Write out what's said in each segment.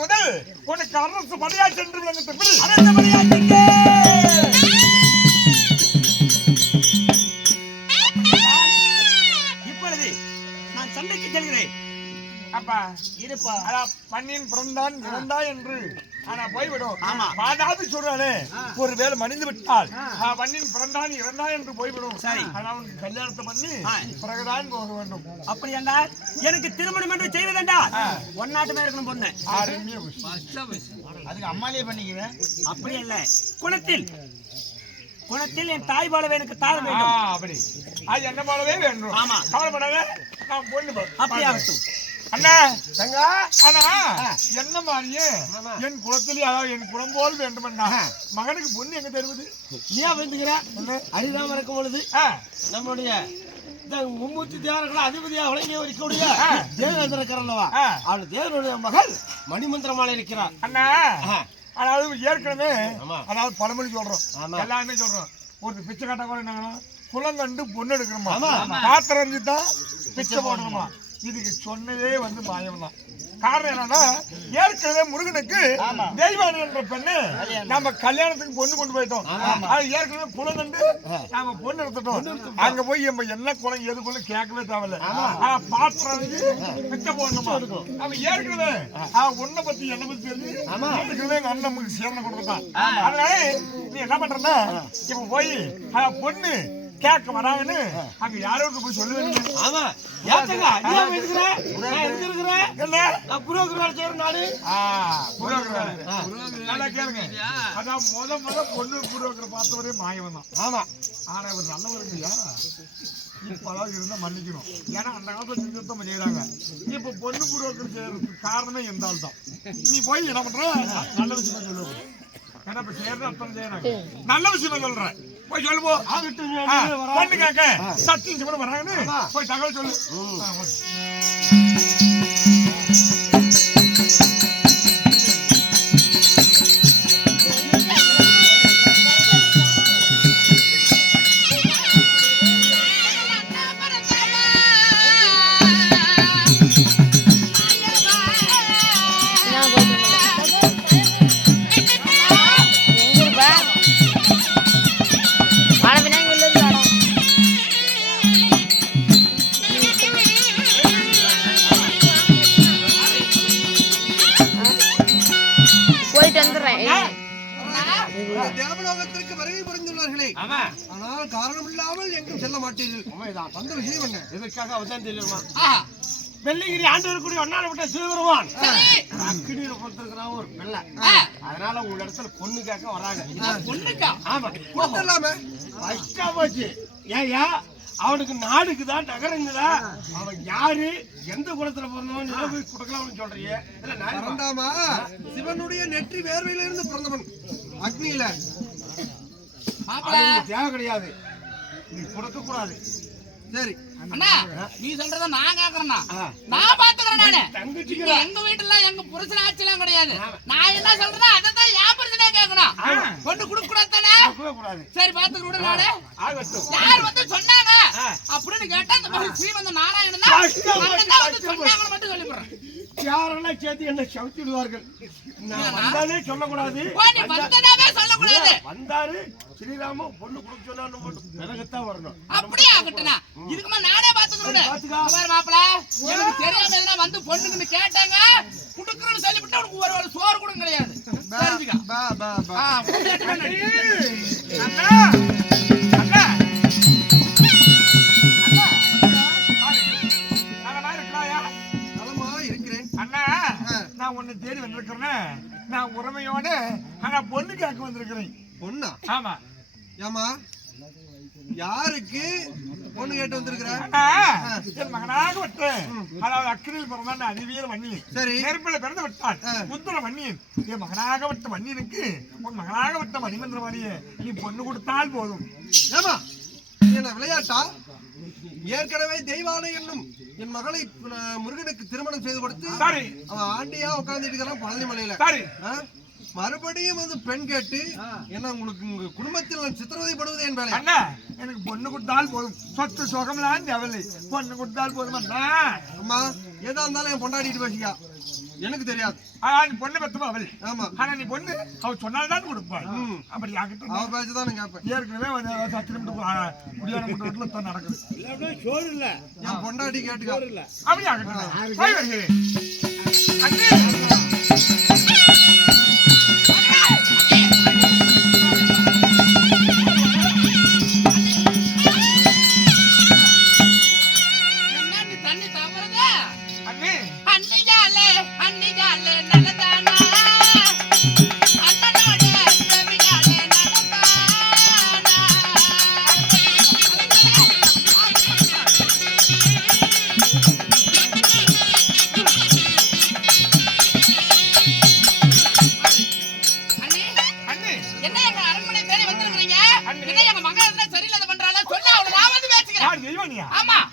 முதல் உனக்கு அரசு மரியாதை சென்று இப்பொழுது நான் சண்டைக்கு செல்கிறேன். அப்பா இருப்பா பண்ணின் பிறந்தான் இறந்தா என்று ஆனா போய்விடும். பாதாபி சொல்றானே ஒருவேளை மணிந்து விட்டால் பண்ணின் பிறந்தான் இறந்தா என்று போய்விடும். சரி, ஆனா அவனுக்கு கல்யாணத்தை பண்ணி பிறகுதான் போக வேண்டும். அப்படி என்றால் எனக்கு திருமணம் என்று செய்வதெண்டா ஒன்னாட்டுமே இருக்கணும் பொண்ணு. அதுக்கு அம்மாலே பண்ணிக்குவேன். அப்படி அல்ல, குணத்தில் என் தாய் போலவே எனக்கு தாழ வேண்டும். அப்படி அது என்ன போலவே வேண்டும். ஆமா, கவலைப்படாத, நான் பொண்ணு அப்படியாகட்டும். அண்ணா தங்கா, ஆனா என்ன மாதிரியே என் குலத்திலே அதாவது என் குலம் போல் வேண்டுமண்ணா மகனுக்கு பொண்ணு எங்க தருவது? ஏன் வந்துக்கிற அரிதாம இருக்கும் பொழுது நம்மளுடைய மும்மூர்த்தி தேவர்கள் அதிபதியாக விளங்கிய இருக்கக்கூடிய தேவேந்திர இருக்கிறல்லவா, அவள் தேவனுடைய மகள் மணிமந்திரமால இருக்கிறார். அண்ணா அதாவது ஏற்கனவே அதாவது பழமொழி சொல்றோம், எல்லாருமே சொல்றோம், ஒரு பிச்சை கட்ட கூட குலம் கண்டு பொண்ணு எடுக்கணுமா, பாத்திரம் தான் பிச்சை போடணுமா. இதுக்கு சொன்னதே வந்து மாயம் தான். காரணம் என்னன்னா ஏற்கனவே முருகனுக்கு தெய்வானி என்ற பெண்ணு நம்ம கல்யாணத்துக்கு பொண்ணு கொண்டு போயிட்டோம். அது ஏற்கனவே குலம் கண்டு நாம பொண்ணு எடுத்துட்டோம். அங்க போய் நம்ம என்ன குலம் எது குலம் கேட்கவே தேவையில்ல. பாத்திரம் பிச்சை போடணுமா. நம்ம ஏற்கனவே உன்னை பத்தி என்ன பத்தி தெரிஞ்சு ஏற்கனவே எங்க அண்ணன் நமக்கு சேர்ந்து கொடுத்துட்டான். அதனால நீ என்ன பண்றன்னா இப்ப போய் பொண்ணு கேட்க வராங்கன்னு அங்க யாரோட போய் சொல்லுவீங்க. ஆமா, நல்லா கேளுங்க. அதான் முத பொண்ணு புரோக்கரை பார்த்தவரே மாயவன் தான். ஆமா, ஆனா இவர் நல்லவருங்கய்யா. இப்பதான் இருந்தா மன்னிக்கணும். ஏன்னா அந்த காலத்துல நிறுத்தம் செய்யறாங்க. இப்ப பொண்ணு புரோக்கர் செய்யறதுக்கு காரணமே எந்த ஆள் தான். நீ போய் என்ன பண்ற நல்ல விஷயமா சொல்லுவோம். ஏன்னா இப்ப செய்யறது அர்த்தம் செய்யறாங்க. நல்ல விஷயமா சொல்றேன், போய் சொல்லுவோம். பொண்ணு கேட்க சத்தியம் சிவன் வராங்கன்னு போய் தகவல் சொல்லு. தேவலோகத்திற்கு வருகை புரிந்துள்ளார்களே, ஆனால் காரணம் இல்லாமல் எங்கும் செல்ல மாட்டீர்கள். அந்த விஷயம் என்ன? எதற்காக அவதான் தெரியுமா? வெள்ளிகிரி ஆண்டு இருக்கக்கூடிய ஒன்னால விட்ட சிவபெருமான் அக்கினியில கொடுத்திருக்கிறான் ஒரு பிள்ளை. அதனால உங்க இடத்துல பொண்ணு கேட்க வராங்க. பொண்ணுக்கா? ஆமா, கொடுத்துடலாமே. அஷ்டா போச்சு. ஏயா அவனுக்கு நாடுக்குதான் நகரங்களா? அவன் யாரு எந்த குலத்துல பிறந்தவன் போய் கொடுக்கலாம்னு சொல்றீங்க? சிவனுடைய நெற்றி வேர்வையில இருந்து பிறந்தவன் அக்னியில தேவை கிடையாது, நீ கொடுக்க கூடாது. சரி அண்ணா, நீ சொல்றத நான் கேக்குறேன்னா நான் பாத்துக்கிறேன். நானு தங்கச்சிக்கு எங்க வீட்டுல எங்க புருஷன் ஆட்சிலாம் கிடையாது. நான் என்ன சொல்றேன்னா அதான் என் புருஷனே கேட்கணும். பொண்ணு கொடுக்க கூடாது. சரி பாத்துக்க விடு. நானு யார் வந்து சொன்னாங்க அப்படின்னு கேட்டா இந்த ஸ்ரீமந்த நாராயணன் தான் வந்து சொன்னாங்கன்னு மட்டும் சொல்லிடுறேன். யாரெல்லாம் சேர்த்து என்ன சவுத்திடுவார்கள். நான் வந்தாலே சொல்லக்கூடாது, வந்தாரு ஸ்ரீராம பொண்ணு கொடுக்க சொன்னான்னு விலகத்தான் வரணும். அப்படியே ஆகட்டும்னா இதுக்குமா நானே பாத்துக்கிறேன். மாப்பிள எனக்கு தெரியாம எதுனா வந்து பொண்ணுன்னு கேட்டாங்க குடுக்குறேன்னு சொல்லிவிட்டு உனக்கு ஒரு சோறு கூட கிடையாது. நான் உன்னை தேடி வந்திருக்கிறேன். நான் உரிமையோட ஆனா பொண்ணு கேட்க வந்திருக்கிறேன். பொண்ணா? ஆமா. ஏமா யாருக்கு பொண்ணு கேட்டு வந்திருக்கிறேன்? என் மகனாக விட்டேன். அதாவது அக்கினியில் பிறந்தான் அறிவியல் வன்னியன். சரி, நெருப்பில பிறந்து விட்டான் புத்திர வன்னியன். என் மகனாக விட்ட வன்னியனுக்கு உன் மகனாக விட்ட மணிமந்திர வணிய நீ பொண்ணு கொடுத்தால் போதும். ஏமா என்ன விளையாட்டா? ஏற்கனவே தெய்வானை என்னும் என் மகளை முருகனுக்கு திருமணம் செய்து கொடுத்து அவன் ஆண்டியா உட்கார்ந்துட்டு இருக்கிறான் பழனி மலையில. மறுபடியும் வந்து பெண் கேட்டு என்ன உங்களுக்கு உங்க குடும்பத்தில் சித்திரவதைப்படுவது என் வேலை. அண்ணா எனக்கு பொண்ணு கொடுத்தால் போதும், சொத்து சுகம்லாம் தேவையில்லை, பொண்ணு கொடுத்தால் போதும் அண்ணா. அம்மா எதா இருந்தாலும் என் பொண்டாடிட்டு பேசிக்கா, எனக்கு தெரியாது. நீ பொண்ணு பெத்தமா அவள். ஆமா, ஆனா நீ பொண்ணு அவ சொன்னால்தான் கொடுப்பாள். அப்படி ஆகட்டும், அவ பேச்சுதான் நான் கேட்பேன். ஏற்கனவே குடியான வீட்டுல தான் நடக்குது. என் பொண்டாடி கேட்டுக்கா. அப்படி ஆகட்டும், போய் வருகிறேன். அண்ணே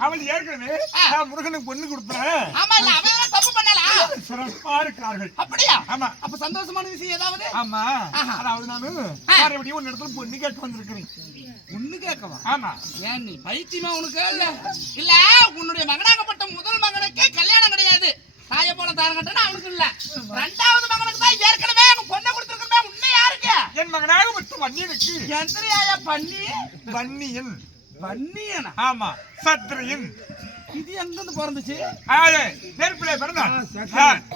அவள் ஏற்கனவே முருகனுக்கு பொண்ணு கொடுத்தேன். ஆமா, இல்ல அவ தப்பு பண்ணல. சிறப்பா இருக்கிறார்கள். அப்படியா? ஆமா. அப்ப சந்தோஷமான விஷயம் ஏதாவது? ஆமா, அதாவது நானு மறுபடியும் ஒரு இடத்துல பொண்ணு கேட்க வந்திருக்கிறேன். பொண்ணு கேட்கவா? ஆமா. ஏன் நீ பைத்தியமா உனக்கு? இல்ல உன்னுடைய மகனாகப்பட்ட முதல் மகனுக்கு கல்யாணம் கிடையாது, தாயை போல தாரங்கட்டா அவனுக்கு இல்ல. இரண்டாவது மகனுக்கு தான் ஏற்கனவே பொண்ணை கொடுத்திருக்கமே. உன்னை யாருக்கு? என் மகனாகப்பட்ட வன்னியனுக்கு. எந்திரியாய பண்ணி வன்னியன். வன்னியனா? ஆமா, சத்ரியன். இது எங்க இருந்து பிறந்துச்சு? நெருப்பிலே பிறந்தான்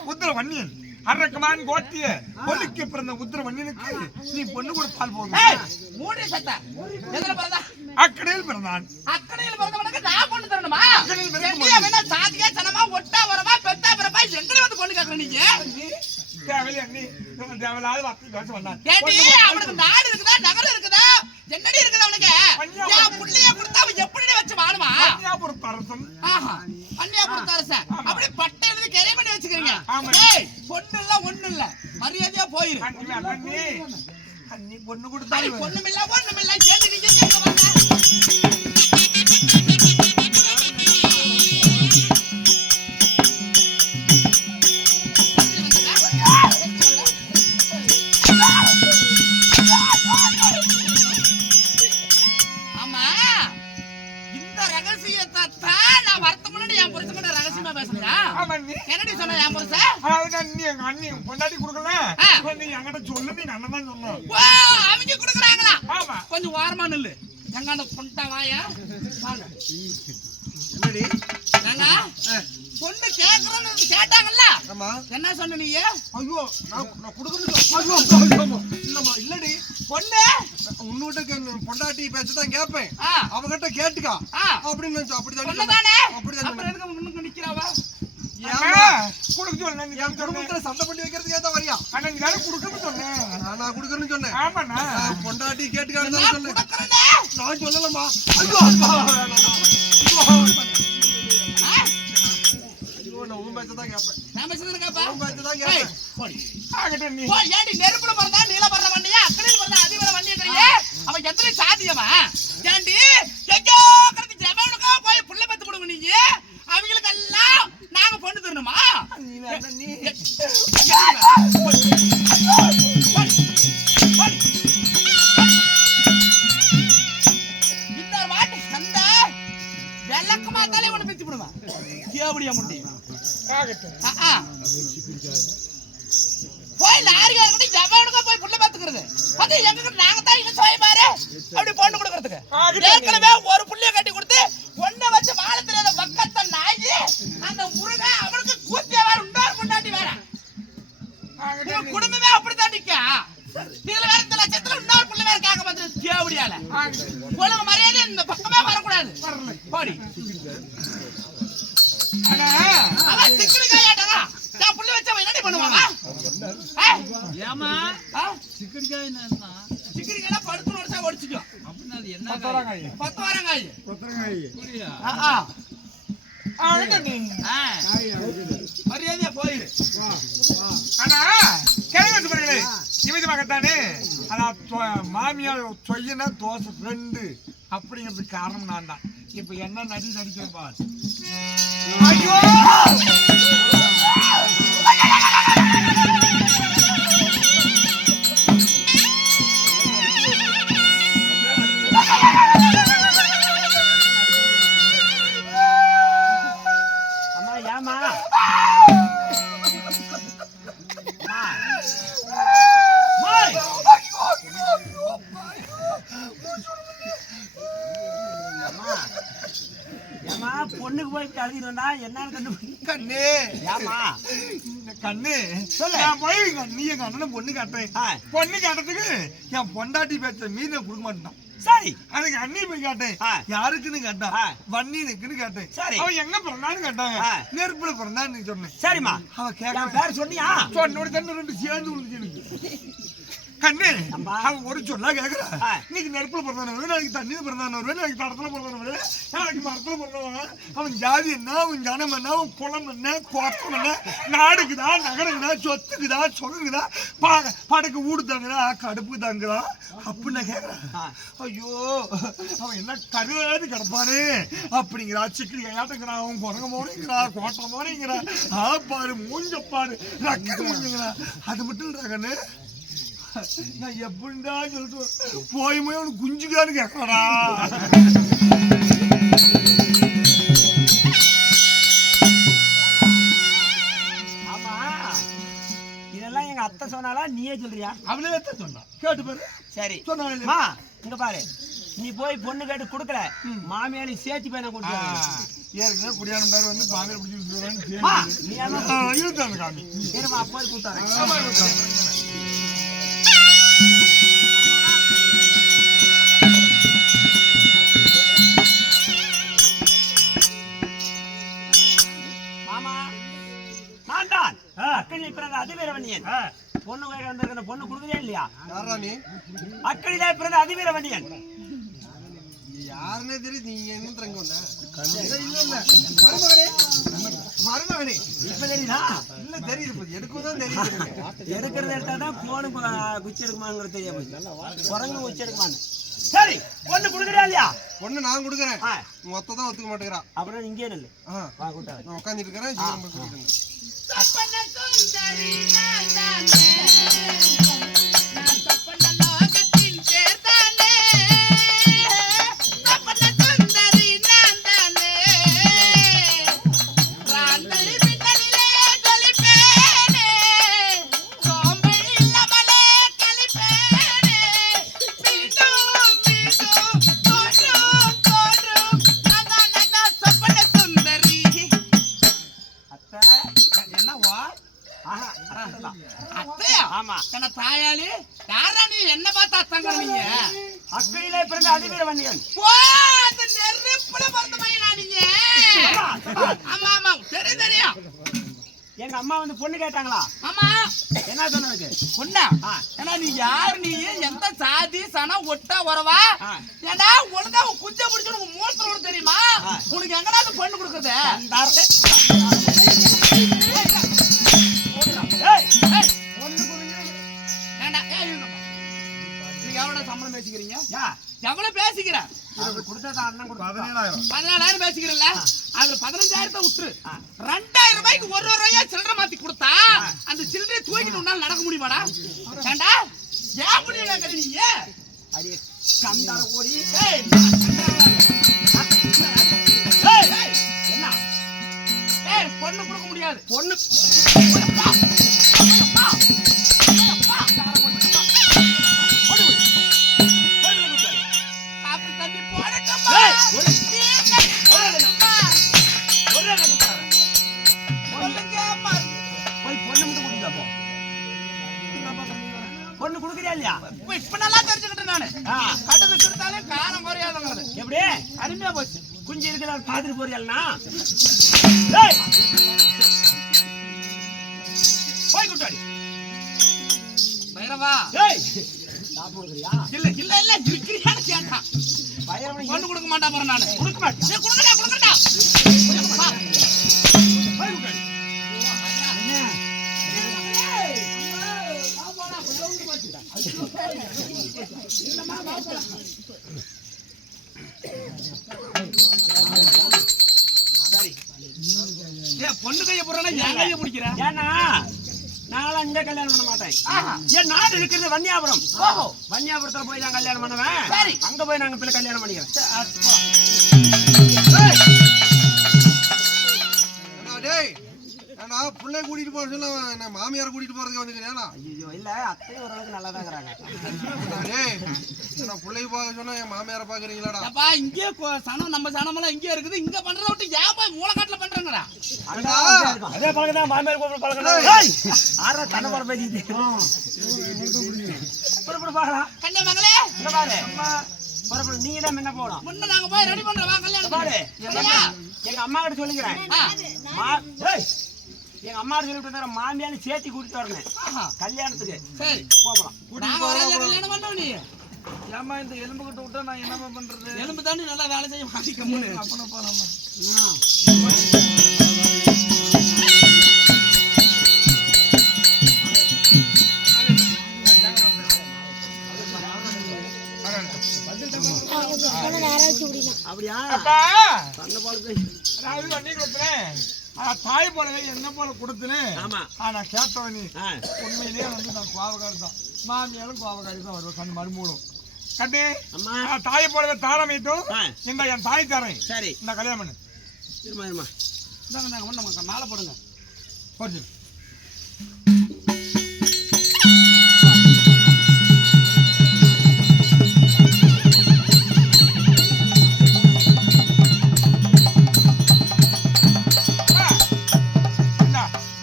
உத்திர வன்னியன். அரக்கமான் கோத்திய பொண்ணுக்கு பிறந்த உத்திர வன்னியனுக்கு நீ பொண்ணு கொடுத்தால் போதும். மூடி சத்தா எதுல பிறந்தா? அக்கடையில் பிறந்தான். அக்கடையில் பிறந்தவனுக்கு நான் பொண்ணு தரணுமா? அக்கடையில் வேணா சாதியா சனமா ஒட்டா வரமா பெத்தா பிறப்பா எங்க வந்து பொண்ணு கேட்கற நீங்க? தேவையில்லை அண்ணி, தேவையில்லாத வார்த்தை பேச வந்தான். கேட்டி அவனுக்கு நாடு இருக்குதா, நகரம் இருக்குதா, என்னடி இருக்குது அவனுக்கு? என் புள்ளைய கொடுத்தா அவன் எப்படி வச்சு வாழுமா? அந்நியாபுரத்து அரசன். ஆஹா, அந்நியாபுரத்து அரசன். அப்படி பட்டை எழுதி கரை பண்ணி வச்சுக்கிறீங்க. ஆமா. ஏய், பொண்ணு இல்ல ஒண்ணு இல்ல, மரியாதையா போயிரு. அண்ணி பொண்ணு கொடுத்தாலும் பொண்ணுமில்ல ஒண்ணுமில்ல கேட்டுக்கிட்டு எங்க வாங்க? என்னடி சொன்ன என் புருஷன்? அண்ணி பொண்டாட்டி கொடுக்கல, நீ என்கிட்ட சொல்லு, நீ அண்ணன் தான் சொன்ன. அவங்க கொடுக்குறாங்களா? ஆமா. கொஞ்சம் ஓரமா நில்லு. எங்க அந்த புண்டா வாயா வாங்க. என்னடி நாங்க பொண்ணு கேக்குறோன்னு கேட்டாங்கல்ல? ஆமா. என்ன சொன்ன நீ? ஐயோ நான் கொடுக்கணும். இல்லம்மா, இல்லடி பொண்ணு உன்னுட்ட பொண்டாட்டி பேச்சதான் கேட்பேன். அவகிட்ட கேட்டுக்கா அப்படின்னு அப்படிதான். அப்புறம் எனக்கு முன்னுக்கு நிக்கிறாவா? கொடுக்க சொன்னேன். என் குடும்பத்துல சண்டை பண்ணி வைக்கிறதுக்கு ஏதா வரியா? ஆனா நீ தானே கொடுக்கணும்னு சொன்னேன். நான் கொடுக்கணும்னு சொன்னேன். ஆமாண்ணா, பொண்டாட்டி கேட்டுக்கான்னு சொன்னேன். நான் சொல்லலம்மா. பேச்சதான் கேட்பேன். நான் பேசுறத கேப்பா? பேச்சதான் கேட்பேன். போடி. ஆகட்டும் நீ. போ ஏடி நெருப்புல பறந்தா நீல பறந்த வண்டியா அக்கறையில பறந்தா அதிவர வண்டியா கறியே? அவன் எத்தனை சாதியமா? ஏண்டி எங்கோ கடந்து ஜெபனுக்கா போய் புள்ள பெத்து கொடுங்க நீங்க. அவங்களுக்கு எல்லாம் நாங்க பொண்ணு தரணுமா? நீ வேற நீ. இந்த வாட்டி சந்த வெள்ளக்கமா தலை ஒண்ணு பிச்சு விடுவா. கேவடியா முண்டி. ஆகட்டும். போய் லாரிக்காரங்க ஜெபனுக்கா போய் புள்ள பெத்துக்கிறது. அது எங்க நாங்க தான் இங்க சோய் பாரு. அப்படி பொண்ணு கொடுக்கிறதுக்கு. ஏற்கனவே ஒரு புள்ளைய கட்டி கொடுத்து ஒண்ண வச்சு வாழ தெரியாத பக்கத்த நாயி அந்த முருகா அவனுக்கு கூத்தியா வேற உண்டார் முன்னாடி வேற. குடும்பமே அப்படித்தான் நிக்கா. இதுல வேற இந்த லட்சத்துல இன்னொரு புள்ள வேற கேட்க வந்து கேவடியால. ஒழுங்கு மரியாதை இந்த பக்கமே வரக்கூடாது. போடி. அவன் சிக்கடிக்காயாட்டா நான் புள்ள வச்சா என்னடி பண்ணுவாங்க? ஏமா சிக்கடிக்காய் என்ன? சிக்கடிக்காய் படுத்து வச்சா ஒடிச்சுக்கோ. அப்படினா அது என்ன? 10 வரங்காய். 10 வரங்காய். புரியா? ஆகட்டும் நீ. மரியாதையா போயிரு. ஆனா கேளுங்க பாருங்களே, நிமிஷமாகத்தானே அதான் மாமியார் சொய்யனா தோசை 2 அப்படிங்கிறதுக்கு காரணம் நான் தான். இப்ப என்ன நடிக்கிறேன் பார். ஐயோ பொண்ணுக்கு போய் அழுதிட்டு வந்தா என்னன்னு கண்ணு ஏமா கண்ணு சொல்லு. நான் போய் நீ எங்க அண்ணன் பொண்ணு கேட்டேன். பொண்ணு கேட்டதுக்கு என் பொண்டாட்டி பேச்ச மீத கொடுக்க மாட்டான். சரி அதுக்கு அண்ணி போய் கேட்டேன். யாருக்குன்னு கேட்டான். வன்னினுக்குன்னு கேட்டேன். சரி அவன் எங்க பிறந்தான்னு கேட்டாங்க. நெருப்புல பிறந்தான்னு சொன்னேன். சரிம்மா அவ கேட்க பேர் சொன்னியா? சொன்னோட கண்ணு ரெண்டு சேர்ந்து விழுந்துச்சு. கண்ணு அவன் ஒரு சொல்லா கேக்குறா. இன்னைக்கு நெருப்புல பிறந்தானவன், நாளைக்கு தண்ணியில பிறந்தானவன், நாளைக்கு தடத்துல பிறந்தானவன், நாளைக்கு மரத்துல பிறந்தவன். அவன் ஜாதி என்ன, அவன் ஜனம் என்ன, அவன் குளம் என்ன, கோத்தம் என்ன, நாடுக்குதா, நகருக்குதா, சொத்துக்குதா, சொல்லுக்குதா, படக்கு ஊடு தாங்குதா, கடுப்பு தாங்குதா அப்படின்னு கேக்குறான். ஐயோ அவன் என்ன கருவாது கிடப்பாரு அப்படிங்கிறா. சிக்கி கையாட்டுங்கிறான். அவன் குரங்க போனீங்கிறா, கோட்டம் போனீங்கிறா. பாரு மூஞ்ச பாரு ரக்க மூஞ்சுங்கிறா. அது மட்டும் இல்ல கண்ணு, நான் எப்படிடா சொல்லிட்டு போய் அவனுக்கு குஞ்சுக்கான்னு கேட்கறா. ஆமா இதெல்லாம் எங்க அத்தை சொன்னாலா நீயே சொல்றியா? அவனே தான் சொன்னான். கேட்டு பாரு. சரி சொன்னா இங்க பாரு, நீ போய் பொண்ணு கேட்டு கொடுக்கல, மாமியாரி சேர்த்து பையனை கொடுத்து ஏற்கனவே குடியான பேர் வந்து பாதையில பிடிச்சி நீ இழுத்தாங்க காமி. சரிம்மா போய் கூட்டாரு. அதிவீரவன்னியன் பொண்ணு வந்திருக்கிற பொண்ணு கொடுக்குறே இல்லையா? அக்கடியிலே பிறந்த அதிவீரவன்னியன் யாருன்னே தெரியுது. நீங்க என்ன தரங்க மருமகனே இப்ப தெரியுதா? இல்ல தெரியுது, எடுக்கதான் தெரியுது. எடுக்கிறத எடுத்தாதான் போனு குச்சி எடுக்குமாங்கிறது தெரிய போச்சு. குரங்கு குச்சி எடுக்குமான்னு. சரி பொண்ணு கொடுக்குறியா இல்லையா? பொண்ணு நான் கொடுக்குறேன். மொத்தம் தான் ஒத்துக்க மாட்டேங்கிறா. அப்புறம் இங்கே நல்ல நான் உட்காந்துட்டு இருக்கிறேன். தாயாளி யாரா நீ என்ன பார்த்தா தங்கறீங்க? அக்கடியிலே பிறந்த அதிவீரவன்னியன். நெருப்புல பிறந்த பையனா நீங்க? ஆமா ஆமா தெரியும். எங்க அம்மா வந்து பொண்ணு கேட்டாங்களா? ஆமா. என்ன சொன்னதுக்கு? பொண்ணா? ஏன்னா நீ யார், நீ எந்த சாதி சனம் ஒட்டா வரவா? ஏண்டா ஒழுங்கா குஞ்ச பிடிச்சு உனக்கு மூலத்தோட தெரியுமா? உனக்கு எங்கடா பொண்ணு கொடுக்குறது? சம்பளம் பேசிக்கிறீங்க? எவ்வளவு பேசிக்கிற? 17,000 பேசிக்கிறல்ல, அதுல 15,000 விட்டுரு. 2,000 ரூபாய்க்கு ஒரு ரூபாயா சில்லறை மாத்தி கொடுத்தா அந்த சில்லறை தூக்கிட்டு உன்னால நடக்க முடியுமாடா? ஏண்டா ஏன் முடியல நீங்க? அடியே கந்தார ஓடி. என்ன பொண்ணு கொடுக்க முடியாது. பொண்ணு பொண்ணு குடுக்கறியா இல்லையா? இப்ப நல்லா தெரிஞ்சுக்கிட்டேன் நானு. கடுகு சுடுத்தாலே காரம் குறையாதுங்கிறது எப்படி அருமையா போச்சு. குஞ்சு இருக்கிற பாத்துட்டு போறியாள்னா போய் குட்டாடி பைரவா. இல்ல இல்ல இல்ல இருக்கிறியான்னு கேட்டான். பொண்ணு கொடுக்க மாட்டா போறேன் நானு. கொடுக்க மாட்டேன். கொடுக்கடா கொடுக்கடா. பொண்ணு கைய போறா என் கைய பிடிக்கிறேன். ஏன்னா நான் அங்க கல்யாணம் பண்ண மாட்டேன். என் நாடு இருக்கிறது வன்னியாபுரம். வன்னியாபுரத்துல போய் நான் கல்யாணம் பண்ணுவேன். அங்க போய் நாங்க பிள்ளை கல்யாணம் பண்ணிக்கிறேன். என்னடா பிள்ளை கூட்டிட்டு போற சொல்ல என்ன மாமியார் கூட்டிட்டு போறதுக்கு வந்துக்கிறேனா? ஐயோ இல்ல அத்தையும் ஓரளவுக்கு நல்லா தான் இருக்கிறாங்க. டேய் என்ன பிள்ளை பார்க்க சொன்னா என் மாமியாரை பாக்குறீங்களாடா? அப்பா இங்கே சனம் நம்ம சனமெல்லாம் இங்கே இருக்குது. இங்க பண்றத விட்டு ஏன் போய் மூலக்காட்டுல பண்றாங்கடா? அதே பழக்கம் தான் மாமியார் கூப்பிட்டு பழக்கம். ஆறா தன்னை போல பேசிட்டு பார்க்கலாம். கன்னியாமங்களே இந்த பாரு பரப்பல நீங்க தான் முன்ன போகணும். முன்ன நாங்க போய் ரெடி பண்றோம் வா கல்யாணம் பாரு எங்க அம்மா கிட்ட சொல்லிக்கிறேன். எங்க அம்மா கிட்ட சொல்லிட்டு வர மாமியாரு சேர்த்தி கூட்டிட்டு வரணும் கல்யாணத்துக்கு. சரி போகலாம். நாங்க வராத கல்யாணம் பண்றோம். நீ ஏமா இந்த எலும்பு கிட்ட விட்டா நான் என்னமா பண்றது? எலும்பு தாண்டி நல்லா வேலை செய்ய மாட்டிக்கமுன்னு அப்பன போறாம அப்படியா அப்பா தன்னை போல அதாவது வண்டி கொடுத்துனேன் தாய் போலவே என்ன போல கொடுத்துனேன். ஆமா ஆனா கேட்டவனி உண்மையிலேயே நான் கோவக்காரி தான். மாமியாரும் கோவக்காரி தான் வருவேன். கண் மறுமூடும் கண்ணு அம்மா தாயை போலவே தாரமைட்டும் இந்த என் தாய் தரேன். சரி இந்த கல்யாணம் பண்ணு. இருமா இருமா இந்தாங்க நமக்கு மாலை போடுங்க. போச்சு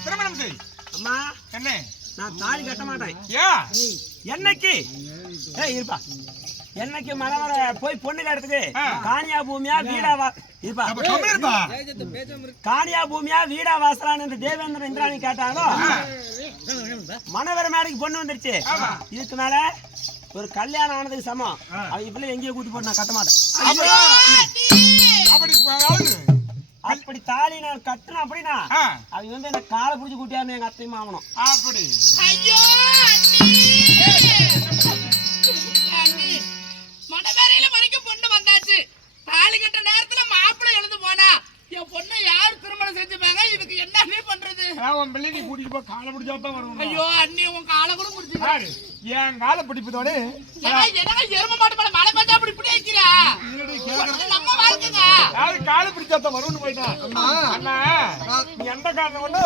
திருமணம் செய். அம்மா என்ன நான் தாலி கட்ட மாட்டேன். ஏன் என்னைக்கு இருப்பா என்னைக்கு மலவர போய் பொண்ணு இடத்துக்கு காணியா பூமியா வீடா இருப்பா இருப்பா காணியா பூமியா வீடா வாசலான்னு தேவேந்திர இந்திராணி கேட்டாங்களோ மனவர மேடைக்கு பொண்ணு வந்துருச்சு. இதுக்கு மேல ஒரு கல்யாணம் ஆனதுக்கு சமம். அவங்க இப்ப எங்கேயும் கூட்டி போட்டு நான் கட்ட மாட்டேன். அப்படி தாலி நான் கட்டணும் அப்படின்னா அவங்க வந்து என்ன காலை பிடிச்சி கூட்டியாருன்னு எங்க அத்தையும் ஆகணும். அப்படி ஐயோ மனவேரையில வரைக்கும் பொண்ணு வந்தாச்சு. தாலி கட்ட நேரத்துல மாப்பிள்ளை எழுந்து போனா என் பொண்ணை யாரு திருமணம் செஞ்சுப்பாங்க? இதுக்கு என்ன பண்றது? உன் பிள்ளை நீ கூட்டிட்டு போய் காலை பிடிச்சாதான் வருவோம். ஐயோ அண்ணி உன் காலை கூட பிடிச்சிருக்காரு. என் காலை பிடிப்பதோட என்னங்க எரும மாட்டு மேல மழை பெஞ்சா அப்படி இப்படி வைக்கிறா? நம்ம வாழ்க்கைங்க யாரு காலை பிடிச்சாதான் வரும்னு போயிட்டான். அண்ணா நீ எந்த காரணம் கொண்டு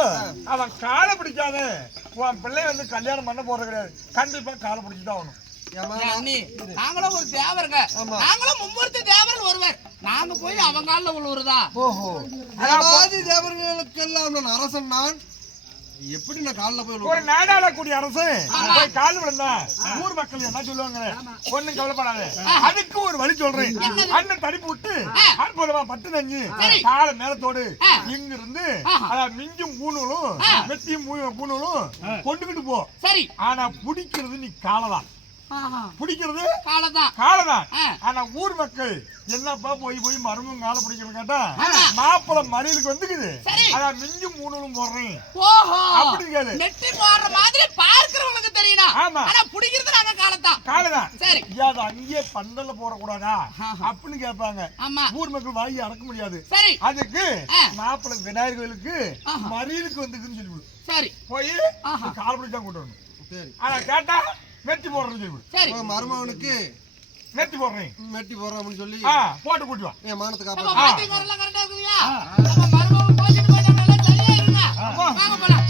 அவன் காலை பிடிக்காத உன் பிள்ளை வந்து கல்யாணம் பண்ண போறது கிடையாது. கண்டிப்பா காலை பிடிச்சுதான் ஆகணும். அண்ணி நாங்களும் ஒரு தேவருங்க. நாங்களும் மும்மூர்த்தி தேவர்கள் ஒருவர். நாங்க போய் அவங்க காலில் உள்ளவருதா. ஓஹோ அதாவது தேவர்களுக்கெல்லாம் நான் அரசன். நான் எப்படி நான் காலில் போய் ஒரு நாடாளக்கூடிய அரசு போய் கால் விழுந்தா ஊர் மக்கள் என்ன சொல்லுவாங்க? ஒண்ணும் கவலைப்படாத. அதுக்கு ஒரு வழி சொல்றேன். அண்ணன் தடுப்பு விட்டு அற்புதமா 10 நஞ்சு கால மேலத்தோடு இங்க இருந்து மிஞ்சும் பூணூலும் மெத்தியும் பூணூலும் கொண்டுகிட்டு போ. சரி ஆனா பிடிக்கிறது நீ காலதான். பிடிக்கிறது காலதான் காலதான். ஆனா ஊர் மக்கள் என்னப்பா போய் போய் மருமும் காலை பிடிக்கணும் கேட்டா மாப்பிள மறியலுக்கு வந்துக்குது. ஆனா மிஞ்சும் மூணு போடுறேன். ஓஹோ அப்படி கேளு. நெட்டி போடுற மாதிரி பார்க்கிறவங்களுக்கு தெரியுமா? ஆமா ஆனா பிடிக்கிறது நாங்க காலதான். காலதான். சரி அது அங்கேயே பந்தல்ல போடக்கூடாதா அப்படின்னு கேட்பாங்க. ஊர் மக்கள் வாங்கி அடக்க முடியாது. சரி அதுக்கு மாப்பிள விநாயகர் கோயிலுக்கு மறியலுக்கு வந்துக்குன்னு சொல்லி சரி போய் கால் பிடிச்சா கூட்டு வரணும். ஆனா கேட்டா மெட்டி போடுறது சரி மருமகனுக்கு மெட்டி போடுறேன் மெட்டி போடுறோம்னு சொல்லி போட்டு கூட்டி வா. என் மானத்துக்கு நம்ம பாட்டி குரல்லாம் கரெக்டா இருக்குயா? நம்ம மருமகன் போயிட்டு போயிட்டா நல்லா சரியா இருங்க. வாங்க போலாம்.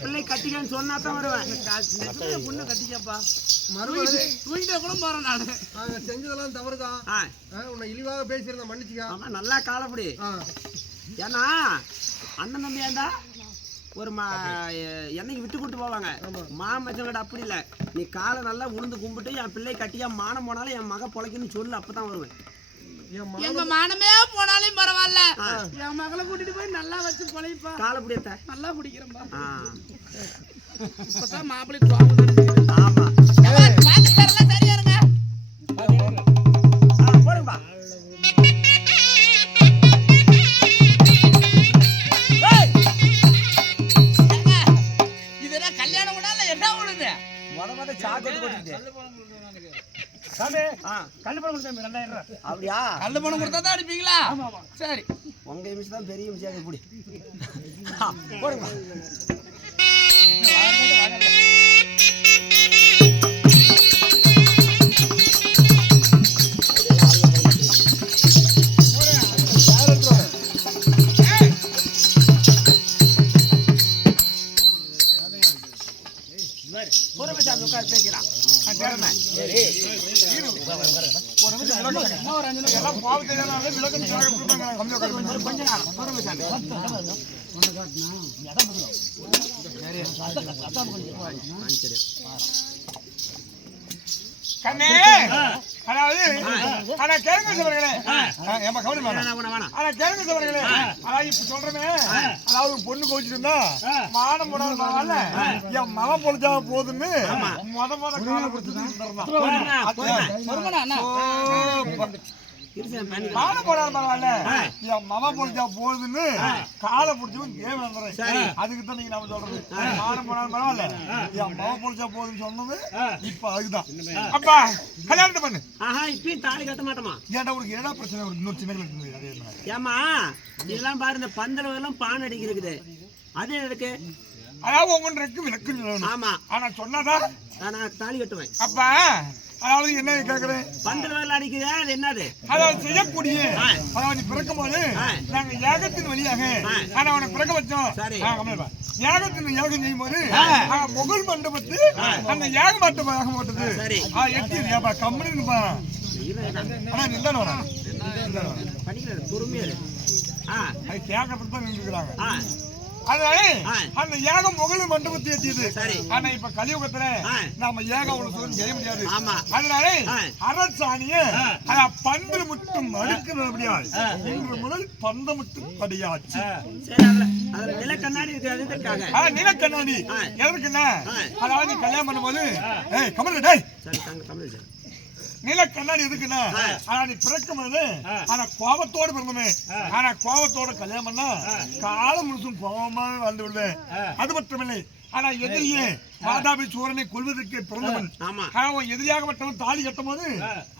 பிள்ளை கட்டிக்கன்னு சொன்னாதான் வருவேன். பொண்ணு கட்டிக்கப்பா தூங்கிட்ட கூட போறேன் நானு. செஞ்சதெல்லாம் தவறுதான். உன்னை இழிவாக பேசியிருந்தேன் மன்னிச்சுக்க. நல்லா காலப்படி. ஏன்னா அண்ணன் தம்பியாண்டா ஒரு என்னைக்கு விட்டு கொடுத்து போவாங்க. மாமச்சங்கட அப்படி இல்லை. நீ காலை நல்லா உளுந்து கும்பிட்டு என் பிள்ளை கட்டியா மானம் போனாலும் என் மக பொழைக்குன்னு சொல்லு. அப்பதான் வருவேன். எங்க மானமே போனாலும் பரவாயில்ல. என் மகளை கூட்டிட்டு போய் நல்லா வச்சு பொழைப்பா. காலை பிடித்த நல்லா பிடிக்கிறேன்பா. இப்பதான் மாப்பிள்ளை கோவம். ஆமா பாத்து தரலாம் சரியா இருங்க. போடுங்கப்பா. சாமி ஆ, கல்லு பணம் கொடுத்தேன் 2000 ரூபாய். அப்படியா? கல்லு பணம் கொடுத்தா தான் அடிப்பீங்களா சரி உங்க மிஸ் தான் பெரிய மிஸ்ஸாக இப்படி போடுங்க. பொறுமைசாமி உட்கார் பேசிக்கலாம். எல்லாம் பாவம் தெரியாதனால விளக்கம் சொல்ல கொடுத்தாங்க. கம்மியா உட்காருங்க. கொஞ்ச நேரம் பொறுமைசாமி. கண்ணே அதாவது ஆனா கேளுங்க சவர்களே ஏமா கவனம் வேணாம். ஆனா கேளுங்க சவர்களே அதாவது இப்ப சொல்றமே அதாவது பொண்ணு கோச்சிட்டு இருந்தா மானம் போடாதனால என் மகன் பொழுதா போதுன்னு முத காலம் கொடுத்து மானம் போடாத பரவாயில்ல என் மகன் பொழுதா போதுன்னு காலை பிடிச்சவன் கேம் வந்துடுறேன். அதுக்கு தான் நீங்க நம்ம சொல்றது மானம் போடாத பரவாயில்ல என் மகன் பொழுதா போதுன்னு சொன்னது இப்ப அதுதான். அப்பா கல்யாணத்தை பண்ணு. ஆஹா, இப்பயும் தாலி கட்ட மாட்டோமா? ஏன்டா உனக்கு என்ன பிரச்சனை? ஒரு இன்னொரு சின்ன இருக்குது அதே என்ன ஏமா இதெல்லாம் பாரு, இந்த பந்தல் எல்லாம் பான் அடிக்கிறது அது எதுக்கு? அதாவது ஒவ்வொன்றுக்கு விளக்கு. ஆமா, ஆனா சொன்னாதான் நான் தாலி கட்டுவேன். அப்பா அதாவது என்ன கேக்குறேன்? பந்தல் வேலை அடிக்குதா அது என்னது? அதாவது செய்யக்கூடிய அதாவது பிறக்கும் போது நாங்க யாகத்தின் வழியாக ஆனா அவனை பிறக்க வச்சோம். சரி. யாகத்தின் யாகம் செய்யும் போது முகல் மண்டபத்து அந்த யாக மாட்டம் யாகம் போட்டது. சரி. எட்டி கம்முனுப்பா ஆனா நின்று படிக்கிறது பொறுமையா இரு. அது கேட்கறதுக்கு தான் நின்றுக்கிறாங்க. சரி. அந்த யாகம் முகல் மண்டபத்தை எட்டியது. ஆனா இப்ப கலியுகத்துல நாம யாகம் அவ்வளவு தூரம் செய்ய முடியாது. அதனால அரசாணிய பந்து மட்டும் அடுக்க முடியாது. இன்று முதல் பந்த மட்டும் படியாச்சு. நிலக்கண்ணாடி இருக்கு. நிலக்கண்ணாடி எதற்குன்னா அதாவது கல்யாணம் பண்ணும்போது கமல் நில கண்ணாடி எதுக்குன்னா நீ பிறக்கும் போது ஆனா கோபத்தோடு பிறந்தமே. ஆனா கோபத்தோட கல்யாணம் பண்ணா காலம் முழுசும் கோபமாக வாழ்ந்து விடுவேன். அது மட்டுமில்லை ஆனா எதிரியே மாதாபி சூரனை கொள்வதற்கு பிறந்தவன். அவன் எதிரியாகப்பட்டவன் தாலி கட்டும் போது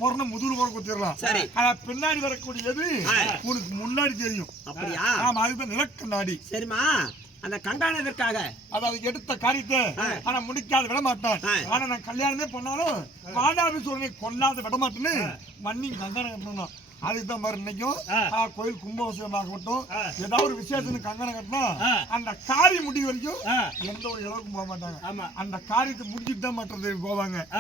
பொருணை முதுகு போற குத்திடலாம். ஆனா பின்னாடி வரக்கூடியது உனக்கு முன்னாடி தெரியும். ஆமா, அதுதான் நிலக்கண்ணாடி. சரிமா, அந்த கங்காணத்திற்காக அதாவது எடுத்த காரியத்தை ஆனா முடிக்காத விட மாட்டான். ஆனா நான் கல்யாணமே பண்ணாலும் மாதாபி சூரனை கொல்லாத விட மாட்டேன்னு மண்ணி கங்கணம் கட்டணும். அதுதான் மாதிரி இன்னைக்கும் கோயில் கும்பாபிஷேகமாகட்டும் ஏதாவது ஒரு விசேஷத்துக்கு கங்கணம் கட்டினா அந்த காரியம் முடிவு வரைக்கும் எந்த ஒரு இளவுக்கும் போக மாட்டாங்க. அந்த காரியத்தை முடிச்சுட்டு தான் மற்றது போவாங்க.